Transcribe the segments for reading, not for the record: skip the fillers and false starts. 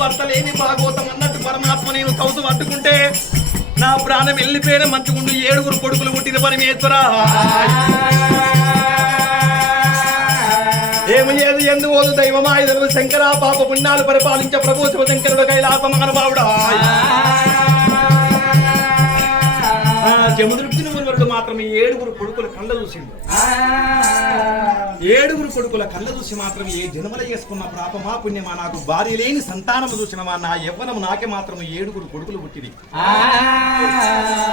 భర్త లేని భాగవతం అన్నట్టు పరమాత్మ నేను కౌసు పట్టుకుంటే నా ప్రాణం వెళ్ళిపోయిన మంచిగుండు 7 కొడుకులు పుట్టిన పరమేశ్వర ఏమి ఏది ఎందుకోదు దైవమాయుధులు శంకర పాప పుణ్యాలు పరిపాలించే ప్రభు శివశంకరుడు కైలాస మహానుభావుడా జమదృప్తిని మునువరుడు మాత్రం 7 కొడుకుల కళ్ళ చూసిండు 7 కొడుకుల కళ్ళ చూసి మాత్రం ఏ జన్మల చేసుకున్న పాపమా పుణ్యమా నాకు భార్య లేని సంతానము చూసినమా నా యవ్వనం నాకే మాత్రం 7 కొడుకులు పుట్టింది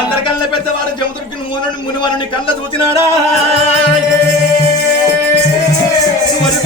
అందరికల్లా పెద్దవారు జమదృప్తిని మునివరుని కళ్ళ చూసినాడా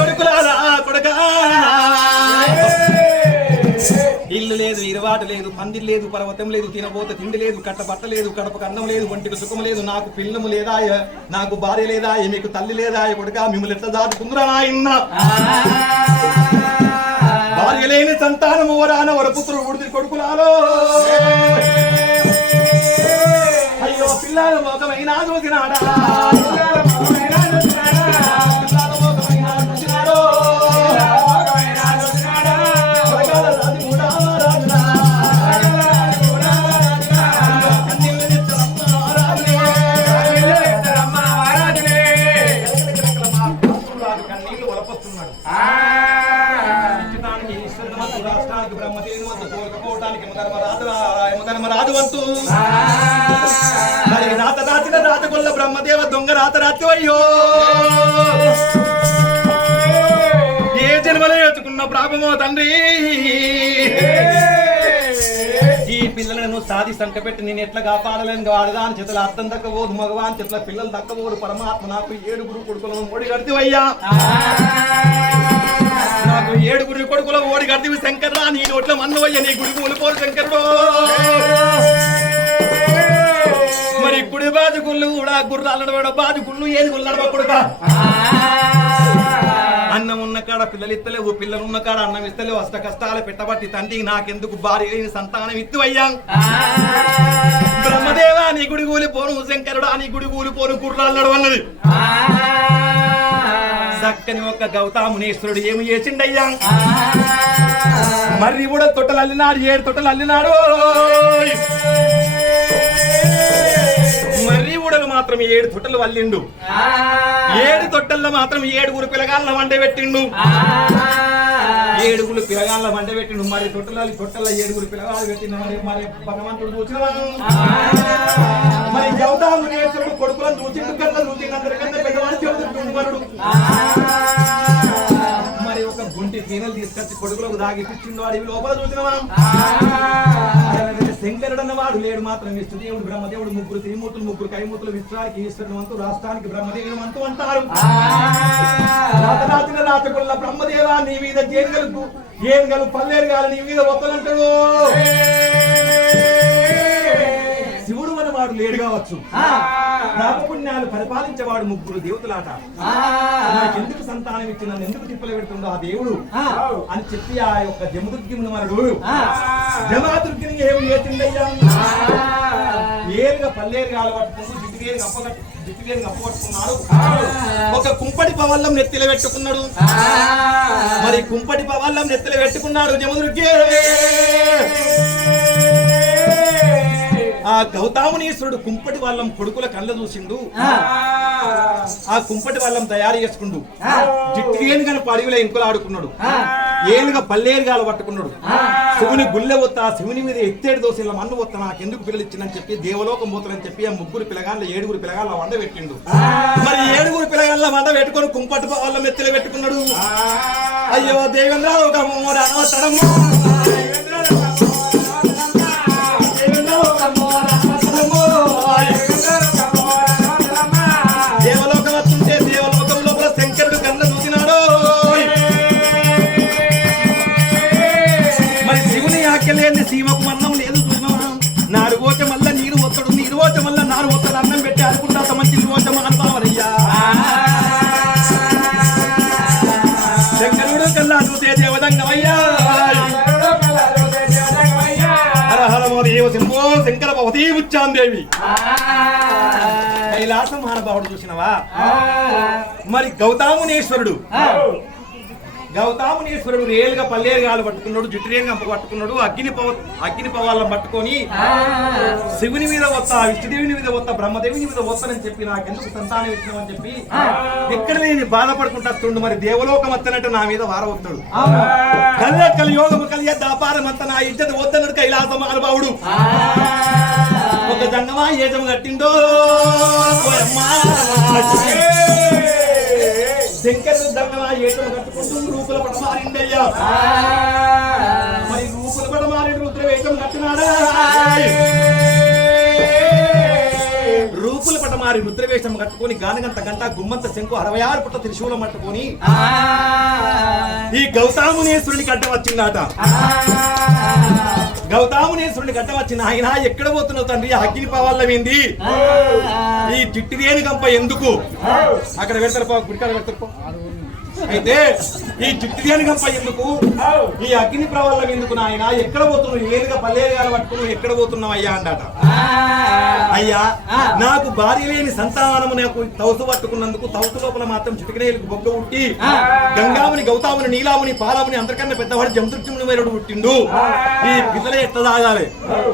కొడుకులారా కొడుకా ఇల్లు లేదు ఇరవాటు లేదు పందిలు లేదు పర్వతం లేదు తినబోత తిండి లేదు కట్టబట్ట లేదు కడపకు అన్నం లేదు ఒంటికి సుఖం లేదు నాకు పిల్లము లేదా నాకు భార్య లేదా మీకు తల్లి లేదా కొడుక మిమ్మల్ని ఎట్లా దాటుకుందురా నాయన్న భార్య లేని సంతానము వరాన వరపుత్రుడు ఉడిది కొడుకులాలో అయ్యో పిల్లలు మోకమైనా చూసినాడా మరి రాత రాచిన రాతగొల్ల బ్రహ్మదేవ దొంగ రాత రాత్రి అయ్యో ఏ జన్మలో ఎత్తుకున్న ప్రాపమో తండ్రి ఈ పిల్లలను సాది సంకపెట్టి నేను ఎట్లా కాపాడలేను ఆడదాని చేతుల అర్థం దక్కబోదు మగవాని చేతుల పిల్లలు దక్కబోదు పరమాత్మ నాకు 7 కొడుకులను ఓడి కడితివయ్యా నాకు 7 కొడుకుల ఓడి కడితివి శంకర్రా నీ నోట్ల మన్నువయ్య నీ గుడి కూలిపోరు శంకరుడు మరి కుడి బాజుకుళ్ళు కూడా గుర్రాలు బాజుకుళ్ళు ఏది గుళ్ళడవ కొడుక అన్నం ఉన్న కాడ పిల్లలు ఇస్తలేవు పిల్లలు ఉన్న కాడ అన్నం ఇస్తలేవు అష్ట కష్టాలు పెట్టబట్టి తండ్రి నాకెందుకు భార్య లేని సంతానం ఇత్తువయ్యా బ్రహ్మదేవా నీ గుడి కూలిపోను శంకరుడా నీ గుడి కూలిపోను గుర్రాలు నడవన్నది చక్కని ఒక గౌతమునీశ్వరుడు ఏమి చేసిండయ్యా మరి కూడా తొట్టలు అల్లినాడు 7 తొట్టలు అల్లినాడు మర్రి ఊడలు మాత్రం 7 తొట్టలు వల్లిండు 7 తొట్టల్లో మాత్రం 7 పిల్లగాళ్ళ వంట పెట్టిండు 7 పిల్లగాళ్ళ వంట పెట్టిండు మరి తొట్టల్లో 7 పిల్లగాళ్ళు పెట్టిండు మరి భగవంతుడు చూసిన మరి గౌతమునీశ్వరుడు కొడుకులను చూసిండు కన్నా చూసిండు అందరికన్నా పెద్దవాడు చెబుతుంటాడు మరి ఒక గుంటి తేనెలు తీసుకొచ్చి కొడుకులకు దాగిపించిండు అడవి లోపల చూసినవా శంకరుడు అన్నవాడు లేడు మాత్రం విష్ణుదేవుడు బ్రహ్మదేవుడు 3 త్రిమూర్తులు 3 కైమూర్తులు విశ్వానికి ఈశ్వరుడు వంతు రాష్ట్రానికి బ్రహ్మదేవుడు వంతు అంటారు రాతరాచిన రాతకుల్ల బ్రహ్మదేవా నీ మీద జేనుగలకు ఏనుగలు పల్లేరుగాలు నీ మీద ఒక్కలంటాడు శివుడు అన్నవాడు లేడు కావచ్చు పాపపుణ్యాలు పరిపాలించేవాడు 3 దేవతలాట నాకెందుకు సంతానం ఇచ్చి నన్ను ఎందుకు తిప్పలు పెడుతుండో ఆ దేవుడు అని చెప్పి ఆ యొక్క జమదుర్గిని మనుడు జమదుర్గిని ఏమి చేసిందయ్యా ఏలుగా పల్లేరుగా పట్టుకుంటూ జిట్టువేరుగా అప్పగట్టుకున్నాడు ఒక కుంపటి పవల్లం నెత్తిలో పెట్టుకున్నాడు మరి కుంపటి పవల్లం నెత్తిలో పెట్టుకున్నాడు జమదుర్గి ఆ గౌతమునీశ్వరుడు కుంపటి వాళ్ళం కొడుకుల కళ్ళ చూసిండు ఆ కుంపటి వాళ్ళం తయారు చేసుకుండు జిట్టుకేను కనుక అడవిలో ఇంకులు ఆడుకున్నాడు ఏలుగా పల్లేరుగాలు పట్టుకున్నాడు శివుని గుళ్ళె వత్తా శివుని మీద ఎత్తేడు దోశల మన్ను వత్తా నాకెందుకు పిల్లలు ఇచ్చిందని చెప్పి దేవలోకం పోతానని చెప్పి ఆ 3 పిల్లగాళ్ళ 7 పిల్లగాళ్ళ వండ పెట్టిండు మరి 7 పిల్లగాళ్ళ వండ పెట్టుకొని కుంపటి వాళ్ళం ఎత్తులు పెట్టుకున్నాడు అయ్యో దేవేంద్ర ఒక దేవలోకం వస్తుంటే దేవలోకం లోపల శంకరుడు కళ్ళ చూసినాడు మరి శివుని ఆఖ్యలేని సీమకు మన్నం లేదు చూసినాడు నారు పోతే మళ్ళా నీరు పోతాడు నీరు పోతే మళ్ళా నారు పోతాడు అన్నం పెట్టి అనుకుంటా మంచి పోతే అనుకోవాలయ్యా శంకరుడు కల్లా చూసే దేవదంగమయ్యా శంకర భవతీ ఉచ్చాందేవి కైలాసం మహానుభావుడు చూసినవా మరి గౌతమునీశ్వరుడు గౌతమునీశ్వరుడు రేలుగా పల్లేరుగాలు పట్టుకున్నాడు, జుట్టురేలు గంప పట్టుకున్నాడు, అగ్ని పవాళ్ళం పట్టుకొని శివుని మీద వస్తా, విష్ణుదేవుని మీద వస్తా, బ్రహ్మదేవుని మీద వస్తానని చెప్పి నాకెందుకు సంతానం ఇచ్చినామని చెప్పి ఎక్కడ లేని బాధపడుకుంటూ మరి దేవలోకం వస్తానంటే నా మీద వారవస్తాడు. కలియోగము కలియద్ద అపారమంత నా ఇజ్జత వద్దన్నాడు కైలాస మహానుభావుడు. ఒక జంగమా ఏజం కట్టిండో శంకరుడు జంగమా ఏజం కట్టుకుంటూ రూపుల పడ మారిండయ్యా. మరి రూపుల పడ మారి రుద్రవేషం కట్టినాడా, రూపుల పట మారి రుద్రవేషం కట్టుకొని గానగంత గంట గుమ్మంత శంకు 66 పుట్ట త్రిశూలం పట్టుకొని ఈ గౌతమునీశ్వరునికి అడ్డం వచ్చిందాట. గౌతమునీశ్వరునికి అడ్డం వచ్చిన ఆయన ఎక్కడ పోతున్నావు తండ్రి, అగ్ని పవాళ్ళమేంది, ఈ చిట్టిదేని గంప ఎందుకు అక్కడ పెడతారు పో, గుడికాడ పెడతారు పో. అయితే ఈ చిట్టిదేని గంప ఎందుకు, ఈ అగ్ని ప్రవాళ్ళం ఎందుకు నాయన, ఎక్కడ పోతున్నావు, ఏలుగా పల్లేరుగాలు పట్టుకున్నావు, ఎక్కడ పోతున్నావు అయ్యా అంటాట. అయ్యా నాకు భార్య లేని సంతానము నాకు తౌసు పట్టుకున్నందుకు తౌసు లోపల మాత్రం చిటికనేలకు బొగ్గ పుట్టి గంగాముని గౌతముని నీలాముని పాలాముని అందరికన్నా పెద్దవాడు జమదృత్యుని మేరుడు పుట్టిండు. ఈ పిల్లలే ఎట్లా తాగాలి,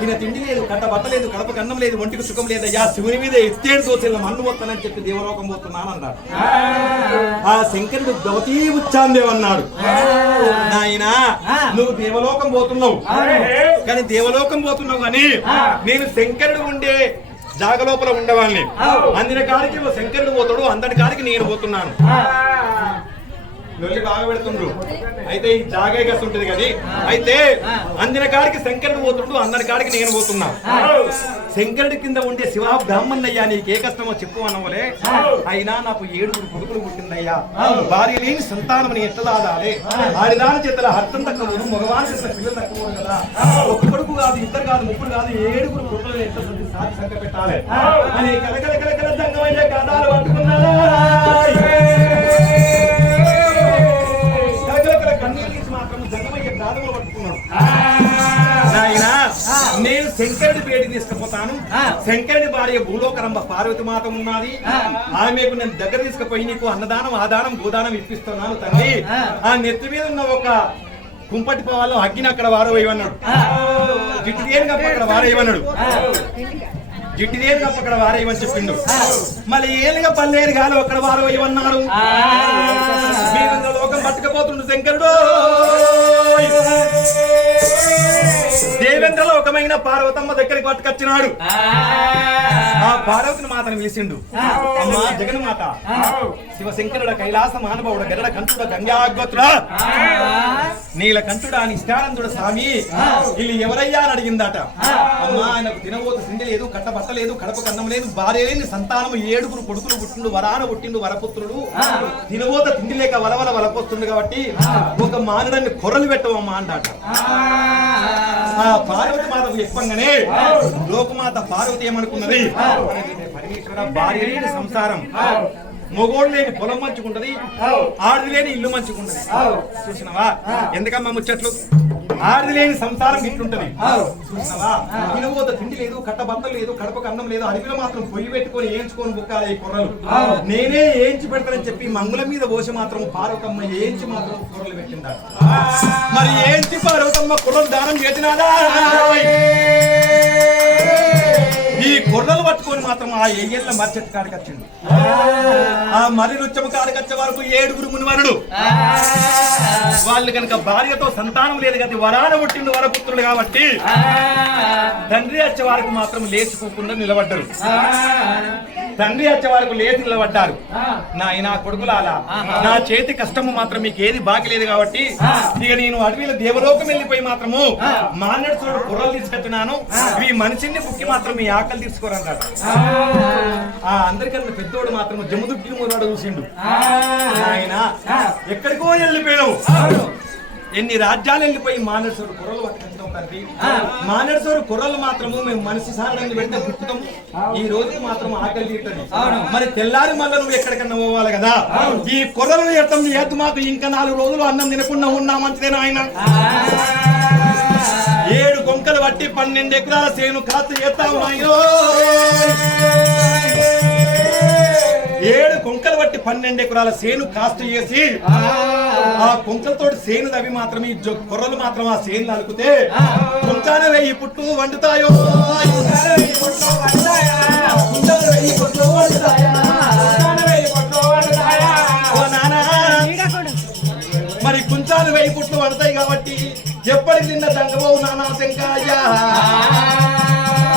తిన తిండి లేదు, కట్ట బట్ట లేదు, కడప కన్నం లేదు, ఒంటికి సుఖం లేదు, అయ్యా శివుని మీద ఎత్తేడు దోచెల మన్ను పోతానని చెప్పి దేవలోకం పోతున్నాను అన్నాడు. ఆ శంకరుడు గవతీ ఉచ్చాందేవన్నాడు, నాయనా నువ్వు దేవలోకం పోతున్నావు కానీ దేవలోకం పోతున్నావు కానీ నేను శంకరుడు ఉండే జాగలోపల ఉండేవాళ్ళని, అందిన కాడికి శంకరుడు పోతాడు, అందరి కాడికి నేను పోతున్నాను. లొల్లి బాగా పెడుతుండ్రు. అయితే ఈ జాగే గస్ ఉంటుంది కదా, అయితే అందిన కాడికి శంకరుడు పోతుండు, అందరి కాడికి నేను పోతున్నా. శంకరుడి కింద ఉండే శివ బ్రాహ్మణయ్యా నీకు ఏ కష్టమో చెప్పు అన్నవలే. అయినా నాకు 7 కొడుకులు పుట్టిందయ్యా, భార్య లేని సంతానం ఎట్లా దాదాలే, ఆడిదాని చేతల అర్థం తక్కువ, మగవాని చేతల పిల్లలు తక్కువ కదా, ఒక కొడుకు కాదు, 2 కాదు, 3 కాదు, 7 కొడుకులు ఎట్లా సాధి సంఖ్య పెట్టాలి అని కలకల జంగమయ్య గాథలు పట్టుకున్నారా. నేను శంకరుడి పేరుకి తీసుకుపోతాను, శంకరుడి భార్య భూలోకరంభ పార్వతి మాత ఉన్నది, ఆమెకు నేను దగ్గర తీసుకుపోయి నీకు అన్నదానం ఆదానం భూదానం ఇప్పిస్తున్నాను తండ్రి. ఆ నెత్తి మీద ఉన్న ఒక కుంపటి పోవాలో అగ్గిని అక్కడ వారవేయమన్నాడు, జిట్టిదేని గప్ప అక్కడ వారేయమన్నాడు, జిట్టిదేని గప్ప అక్కడ వారేయమని చెప్పిండు. మళ్ళీ ఏలుగా పల్లేరు గాలి అక్కడ వారవేయమన్నాడు. లోకం పట్టుకపోతుండు శంకరుడు. దేవేంద్ర లోకమైన పార్వతమ్మ దగ్గరికి పట్టుకొచ్చినాడు. ఆ పార్వతిని మాతను పిలిచిండు, అమ్మా జగన్మాత, శివశంకరుడ కైలాస మానవుడ గరుడ కంఠుడ గంగాగ్వతుడ నీల కంఠుడ నిష్ఠానందుడ స్వామి వీళ్ళు ఎవరయ్యా అని అడిగిందట. అమ్మా ఆయనకు తినబోతు తిండి లేదు, కట్ట బట్ట లేదు, కడప కన్నం లేదు, భార్య లేని సంతానము 7 కొడుకులు పుట్టిండు, వరాన పుట్టిండు వరపుత్రుడు, తినబోత తిండి లేక వలవల వలపోతుండు కాబట్టి ఒక మానడాన్ని కొర్రలు పెట్టవమ్మా అంటాట. ఆ పార్వతి మాతకు చెప్పంగానే లోకమాత పార్వతి ఏమనుకున్నది, పరమేశ్వర భార్య లేని సంసారం, మొగోడు లేని పొలం మంచుకుంటది, ఆడది లేని ఇల్లు మంచుకుంటది. చూసినవా ఎందుకమ్మా ముచ్చట్లు, ఆడది లేని సంసారం ఇట్లుంటది. చూసినవా తినబోత తిండి లేదు, కట్ట బత్త లేదు, కడపకు అన్నం లేదు, అడవిలో మాత్రం పొయ్యి పెట్టుకొని ఏంచుకొని బుక్కాలి ఈ కుర్రలు, నేనే ఏంచి పెడతానని చెప్పి మంగుల మీద పోసి మాత్రం పార్వతమ్మ ఏంచి మాత్రం కుర్రలు పెట్టిందా. మరి ఏంచి పార్వతమ్మ కుర్రలు దానం చేసినాదా, ఈ కొర్రలు పట్టుకొని మాత్రం ఆ ఎయ్యళ్ళ మర్చెట్టు కాడికి వచ్చిండు. ఆ మరి రుచ్చము కాడికి వచ్చే వరకు 7 మునివరుడు, వాళ్ళు కనుక భార్యతో సంతానం లేదు కదా, వరాన పుట్టిండు వరపుత్రుడు కాబట్టి తండ్రి వచ్చే వారికి మాత్రం లేచిపోకుండా నిలబడ్డారు. తండ్రి వచ్చే వారికి లేచి నిలబడ్డారు. నా కొడుకులాలా నా చేతి కష్టము మాత్రం మీకు ఏది బాకి లేదు కాబట్టి ఇక నేను అడవిలో దేవలోకం వెళ్ళిపోయి మాత్రము మానడుచుడు కుర్రలు తీసుకొచ్చినాను, ఈ మనిషిని పుక్కి మాత్రం మీ ఆకలి తీసుకోరన్నాడు. ఆ అందరికన్నా పెద్దోడు మాత్రం జమదుగ్గిని మూడు చూసిండు. ఆయన ఎక్కడికో వెళ్ళిపోయావు, ఎన్ని రాజ్యాలు వెళ్ళిపోయి మానడుచుడు కుర్రలు పట్టుకుంటాం తండ్రి, మానడుచుడు కుర్రలు మాత్రము మేము మనిషి సారాన్ని పెడితే పుట్టుతాం, ఈ రోజుకి మాత్రం ఆకలి తీరుతుంది. మరి తెల్లారి మళ్ళీ నువ్వు ఎక్కడికన్నా పోవాలి కదా, ఈ కుర్రలను ఎత్తం చేద్దు మాకు ఇంకా 4 రోజులు అన్నం తినకుండా ఉన్నా మంచిదేనా ఆయన. 7 కొంకలు పట్టి 12 ఎకరాల సేను ఖాతరు చేస్తాము. 7 కొంకలు పట్టి 12 ఎకరాల సేను కాస్త చేసి ఆ కుంకలతో సేను అవి మాత్రం ఈ కొర్రలు మాత్రం ఆ సేను నలుకుతే కొంచాన 1000 పుట్లు వండుతాయో మరి కుంచాలు 1000 పుట్లు వండుతాయి కాబట్టి ఎప్పటికి నిన్న దంగబోవు నానా శంకరయ్య